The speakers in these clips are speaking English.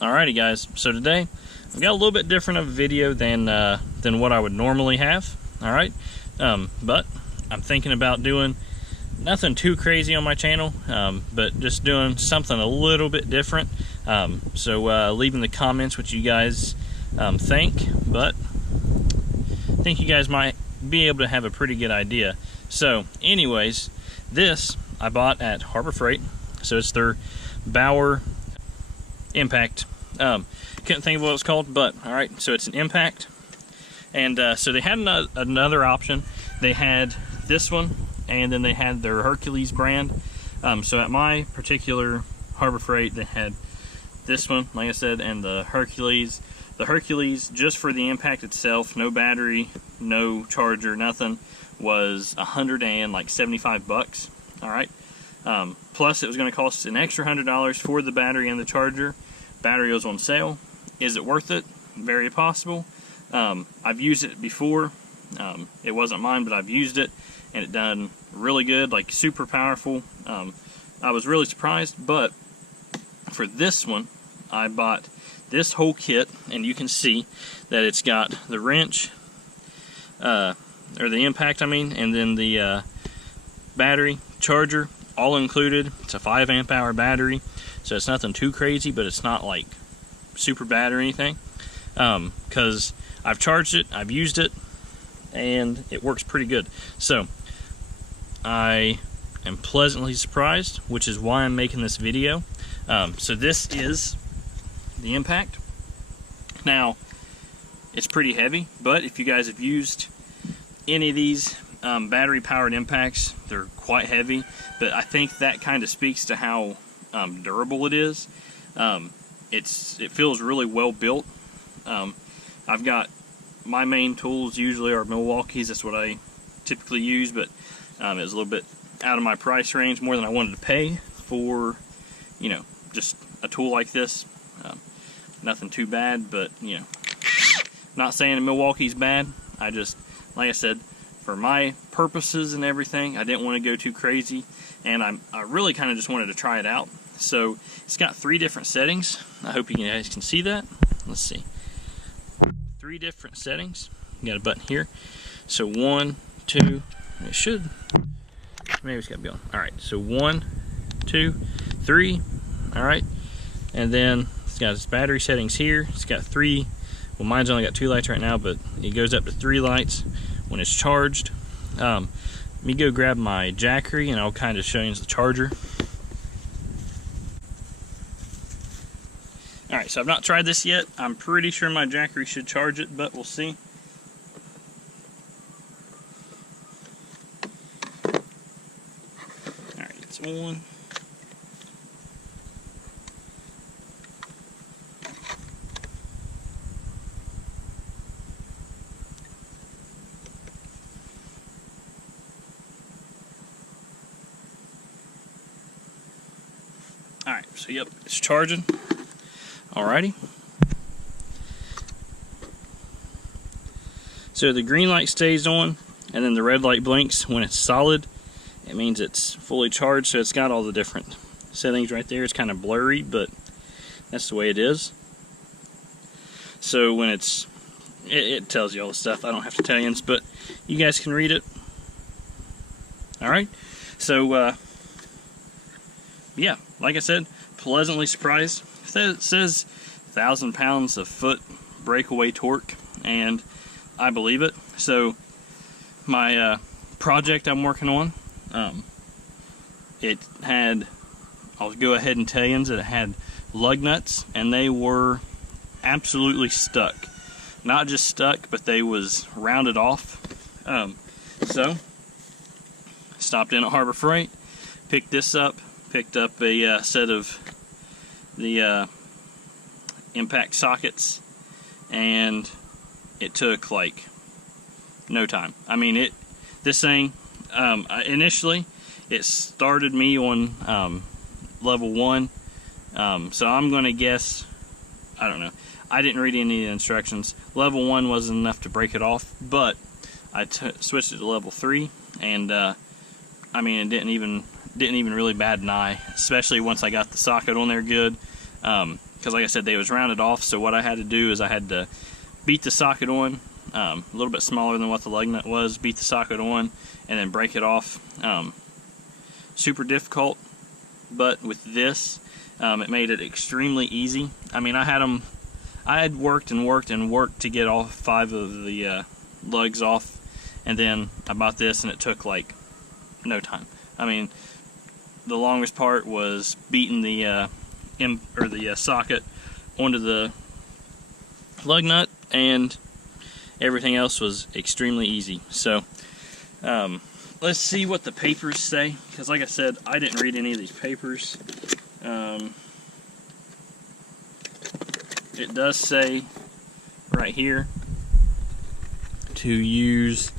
Alrighty guys, so today I've got a little bit different of a video than what I would normally have. Alright, but I'm thinking about doing nothing too crazy on my channel, but just doing something a little bit different. So leave in the comments what you guys think, but I think you guys might be able to have a pretty good idea. So anyways, this I bought at Harbor Freight, so it's their Bauer Impact. Couldn't think of what it's called, but all right, so it's an Impact. And so they had another option. They had this one, and then they had their Hercules brand. So at my particular Harbor Freight, they had this one, like I said, and the Hercules. The Hercules, just for the Impact itself, no battery, no charger, nothing, was $175. All right. Plus, it was going to cost an extra $100 for the battery and the charger. Battery was on sale. Is it worth it? Very possible. I've used it before. It wasn't mine, but I've used it, and it done really good, like super powerful. I was really surprised, but for this one, I bought this whole kit, and you can see that it's got the wrench, or the Impact, I mean, and then the battery, charger, all included. It's a 5 amp hour battery, so it's nothing too crazy, but it's not like super bad or anything. Because I've charged it, I've used it, and it works pretty good. So I am pleasantly surprised, which is why I'm making this video. So this is the Impact. Now, it's pretty heavy, but if you guys have used any of these battery powered Impacts, they're quite heavy, but I think that kind of speaks to how durable it is. It feels really well built. I've got my main tools usually are Milwaukee's. That's what I typically use, but it was a little bit out of my price range, more than I wanted to pay for, you know, just a tool like this. Nothing too bad, but you know, not saying Milwaukee's bad. I just, like I said, for my purposes and everything, I didn't want to go too crazy, and I really kind of just wanted to try it out. So it's got 3 different settings. I hope you guys can see that. Let's see. 3 different settings. You got a button here. So 1, 2, it should, maybe it's got to be on. All right, so 1, 2, 3. All right, and then it's got its battery settings here. It's got 3. Well, mine's only got 2 lights right now, but it goes up to 3 lights when it's charged. Let me go grab my Jackery, and I'll kind of show you the charger. Alright, so I've not tried this yet. I'm pretty sure my Jackery should charge it, but we'll see. Alright, it's on. Alright, so yep, it's charging. Alrighty. So the green light stays on, and then the red light blinks when it's solid. It means it's fully charged, so it's got all the different settings right there. It's kind of blurry, but that's the way it is. So when it tells you all the stuff. I don't have to tell you, but you guys can read it. Alright, so yeah, like I said, pleasantly surprised. It says 1,000 pounds of foot breakaway torque, and I believe it. So my project I'm working on, it had, I'll go ahead and tell you that it had lug nuts, and they were absolutely stuck. Not just stuck, but they was rounded off. So stopped in at Harbor Freight, picked this up, picked up a set of the Impact sockets, and it took like no time. I mean, this thing, initially it started me on level 1, so I'm gonna guess, I don't know, I didn't read any of the instructions. Level 1 wasn't enough to break it off, but I switched it to level 3, and I mean, it didn't even really bat an eye, especially once I got the socket on there good. because like I said, they was rounded off. So what I had to do is I had to beat the socket on, a little bit smaller than what the lug nut was, beat the socket on, and then break it off. Super difficult, but with this, it made it extremely easy. I mean, I had worked and worked and worked to get all 5 of the lugs off, and then I bought this, and it took like no time. I mean, the longest part was beating the socket onto the lug nut, and everything else was extremely easy. So let's see what the papers say, because like I said, I didn't read any of these papers. It does say right here to use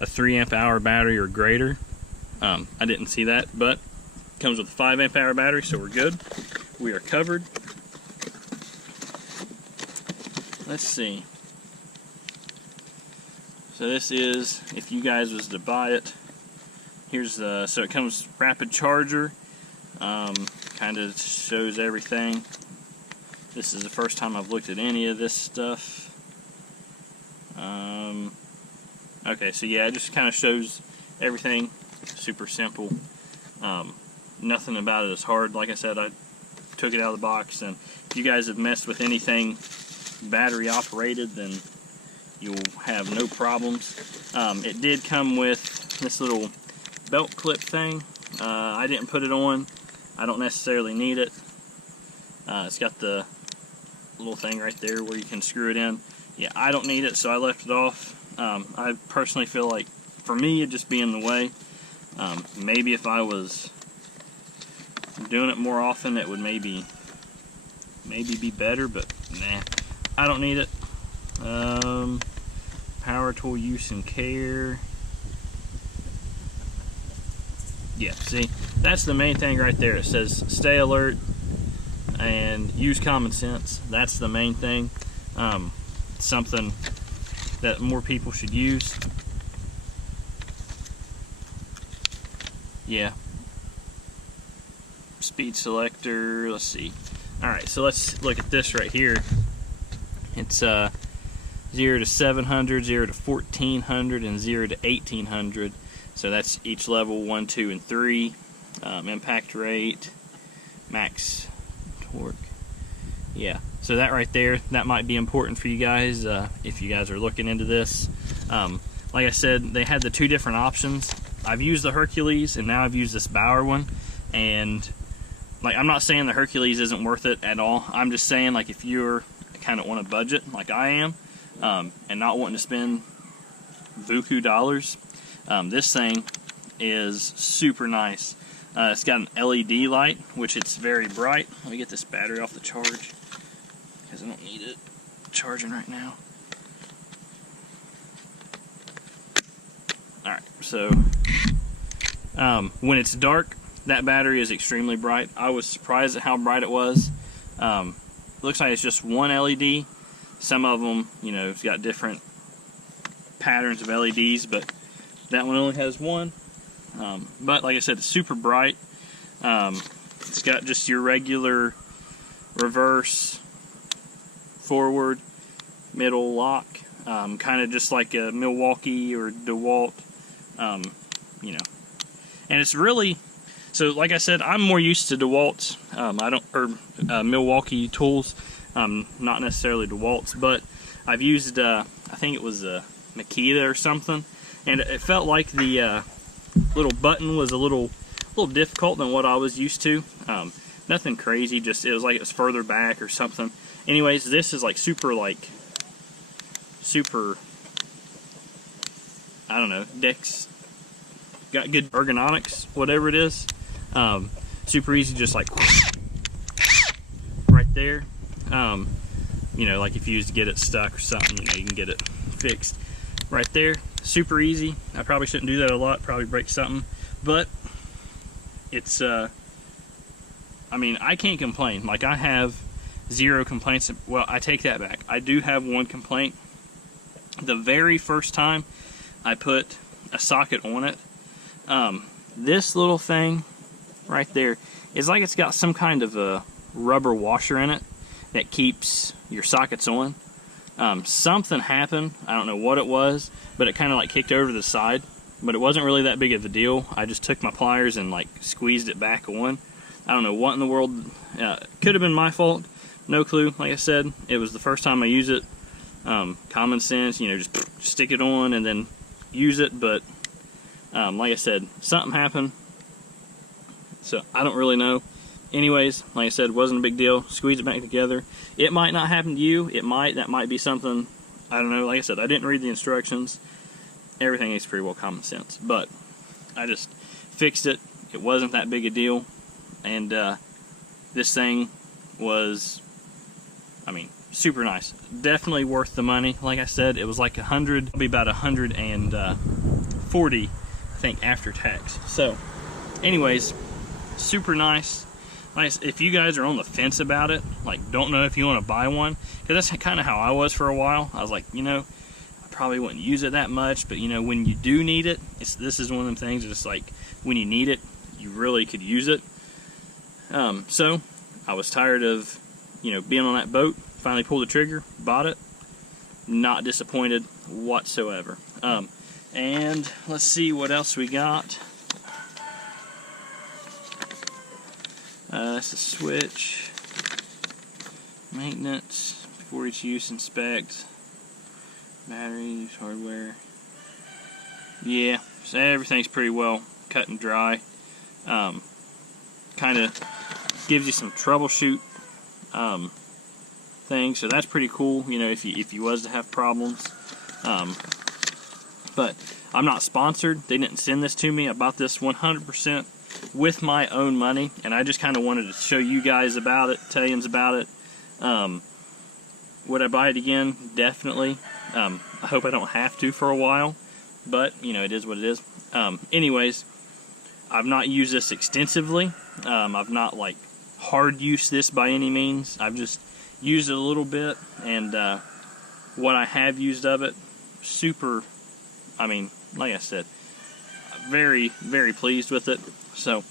a 3 amp hour battery or greater. I didn't see that, but it comes with a 5 amp hour battery, so we're good. We are covered. Let's see. So this is, if you guys was to buy it, here's the, so it comes rapid charger, kind of shows everything. This is the first time I've looked at any of this stuff. Okay, so yeah, it just kind of shows everything. Super simple. Nothing about it is hard. Like I said, I took it out of the box, and if you guys have messed with anything battery operated, then you'll have no problems. It did come with this little belt clip thing. I didn't put it on. I don't necessarily need it. It's got the little thing right there where you can screw it in. Yeah, I don't need it, so I left it off. I personally feel like, for me, it'd just be in the way. Maybe if I was doing it more often, it would maybe be better, but nah, I don't need it. Power tool use and care. Yeah, see, that's the main thing right there. It says stay alert and use common sense. That's the main thing. Something that more people should use. Yeah. Speed selector, let's see. Alright, so let's look at this right here. It's 0 to 700, 0 to 1400, and 0 to 1800. So that's each level 1, 2, and 3. Impact rate, max torque. Yeah, so that right there, that might be important for you guys if you guys are looking into this. Like I said, they had the 2 different options. I've used the Hercules, and now I've used this Bauer one, and like, I'm not saying the Hercules isn't worth it at all. I'm just saying, like, if you're kind of on a budget like I am, and not wanting to spend buku dollars, this thing is super nice. It's got an LED light, which it's very bright. Let me get this battery off the charge, because I don't need it charging right now. Alright, so when it's dark, that battery is extremely bright. I was surprised at how bright it was. Looks like it's just one LED. Some of them, you know, it's got different patterns of LEDs, but that one only has one. But like I said, it's super bright. It's got just your regular reverse, forward, middle lock, kind of just like a Milwaukee or DeWalt, you know. And it's really, so like I said, I'm more used to DeWalt's, Milwaukee tools, not necessarily DeWalt's, but I've used, I think it was a Makita or something, and it felt like the little button was a little difficult than what I was used to. Nothing crazy, just it was like it was further back or something. Anyways, this is like super, I don't know, got good ergonomics, whatever it is. Super easy, just like right there. You know, like if you used to get it stuck or something, you know, you can get it fixed right there. Super easy. I probably shouldn't do that a lot, probably break something, but it's I mean, I can't complain. Like, I have 0 complaints. Well, I take that back. I do have one complaint. The very first time I put a socket on it, this little thing right there is like it's got some kind of a rubber washer in it. that keeps your sockets on. Something happened, I don't know what it was, but it kind of like kicked over to the side, but it wasn't really that big of a deal. I just took my pliers and like squeezed it back on. I don't know what in the world, could have been my fault, no clue. Like I said, it was the first time I used it. Common sense, you know, just stick it on and then use it, but like I said, something happened, so I don't really know. Anyways, like I said, wasn't a big deal. Squeeze it back together. It might not happen to you. It might. That might be something, I don't know. Like I said, I didn't read the instructions. Everything is pretty well common sense, but I just fixed it. It wasn't that big a deal, and this thing was, I mean, super nice. Definitely worth the money. Like I said, it was like probably about 140, I think, after tax. So, anyways, super nice. If you guys are on the fence about it, like don't know if you want to buy one, because that's kind of how I was for a while. I was like, you know, I probably wouldn't use it that much, but you know, when you do need it, this is one of them things. It's like when you need it, you really could use it. So I was tired of, you know, being on that boat. Finally pulled the trigger, bought it. Not disappointed whatsoever. And let's see what else we got. That's the switch. Maintenance, before each use, inspect. Batteries, hardware. Yeah, so everything's pretty well cut and dry. Kind of gives you some troubleshoot things, so that's pretty cool. You know, if you was to have problems. But I'm not sponsored. They didn't send this to me. I bought this 100% with my own money, and I just kind of wanted to show you guys about it, tell you about it. Would I buy it again? Definitely. I hope I don't have to for a while, but you know, it is what it is. Anyways, I've not used this extensively. I've not like hard used this by any means. I've just used it a little bit, and what I have used of it, super, I mean, like I said, very, very pleased with it. So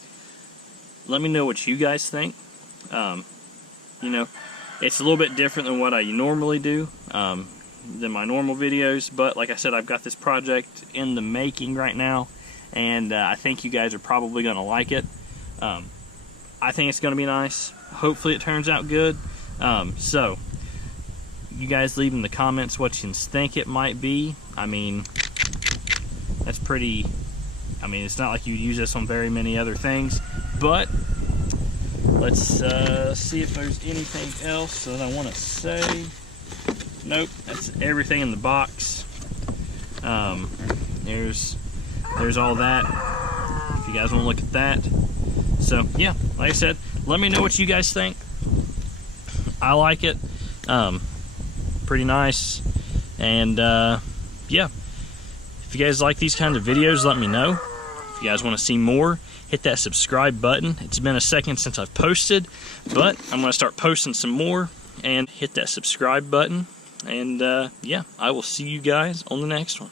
let me know what you guys think. You know, it's a little bit different than what I normally do, than my normal videos, but like I said, I've got this project in the making right now, and I think you guys are probably going to like it. I think it's going to be nice. Hopefully it turns out good. So you guys leave in the comments what you think it might be. I mean, that's pretty, I mean, it's not like you use this on very many other things, but let's see if there's anything else that I want to say. Nope, that's everything in the box. There's all that, if you guys want to look at that. So yeah, like I said, let me know what you guys think. I like it. Pretty nice. And yeah, if you guys like these kinds of videos, let me know. If you guys want to see more, hit that subscribe button. It's been a second since I've posted, but I'm going to start posting some more, and hit that subscribe button. And yeah, I will see you guys on the next one.